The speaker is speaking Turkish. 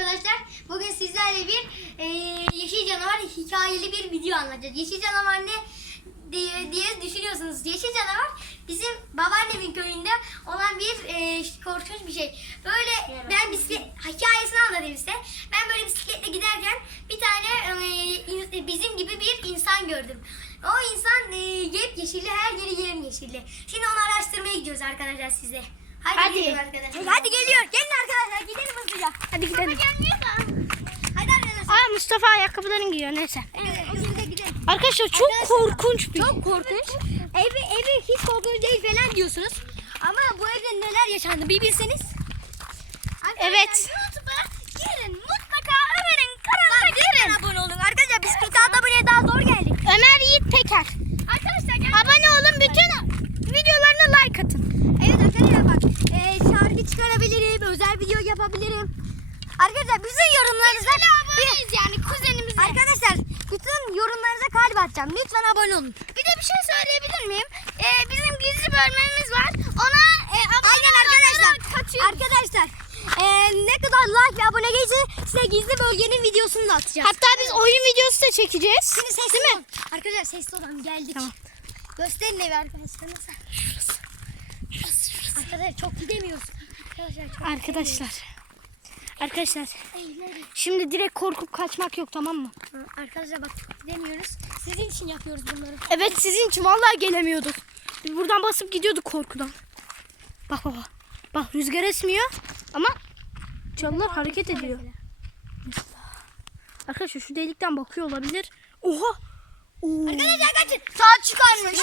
arkadaşlar. Bugün sizlerle bir e, Yeşil Canavar hikayeli bir video anlatacağız. Yeşil Canavar ne diye, diye düşünüyorsunuz. Yeşil Canavar bizim babaannemin köyünde olan bir e, korkunç bir şey. Böyle ben bisiklet hikayesini anlatayım size. Ben böyle bisikletle giderken bir tane e, in- bizim gibi bir insan gördüm. O insan e, yepyeşilli her yeri yemyeşilli. Şimdi onu araştırmaya gidiyoruz arkadaşlar size. Hadi, Hadi. gidelim arkadaşlar. Hadi geliyor. Gelin arkadaşlar gidelim hızlıca. Hadi gidelim. Hadi arkadaşlar. Aa Mustafa ayakkabılarını giyiyor neyse. Arkadaşlar çok korkunç bir. Çok korkunç. Evi evi hiç korkunç değil falan diyorsunuz. Ama bu evde neler yaşandı bir bilseniz. Arkadaşlar, Evet. YouTube'a girin mutlaka Ömer'in kanalına girin. abone olun. Arkadaşlar biz 46 aboneye daha zor geldik. Ömer Yiğit Peker. Arkadaşlar gel. Abone olun bütün videolarına like atın. Evet arkadaşlar bak e, şarkı çıkarabilirim, özel video yapabilirim. Arkadaşlar bütün yorumlarınıza aboneyiz yani kuzenimize. Arkadaşlar bütün yorumlarınıza kalp atacağım. Lütfen abone olun. Bir de bir şey söyleyebilir miyim? E, bizim gizli bölmemiz var. Ona e, abone Aynen arkadaşlar. Arkadaşlar e, ne kadar like ve abone gelirse size gizli bölgenin videosunu da atacağız. Hatta biz oyun videosu da çekeceğiz. Şimdi sesli Değil mi? Arkadaşlar sesli olan geldik. Tamam. Gösterin evi arkadaşlar nasıl? Arkadaşlar çok gidemiyoruz. Arkadaşlar Arkadaşlar. Şimdi direkt korkup kaçmak yok tamam mı? Arkadaşlar bak çok gidemiyoruz. Sizin için yapıyoruz bunları. Evet sizin için vallahi gelemiyorduk. Biz buradan basıp gidiyorduk korkudan. Bak bak bak. Bak rüzgar esmiyor ama çalılar hareket ediyor. Arkadaşlar şu delikten bakıyor olabilir. Oha. Oo. Arkadaşlar kaçın. Saat çıkarmış.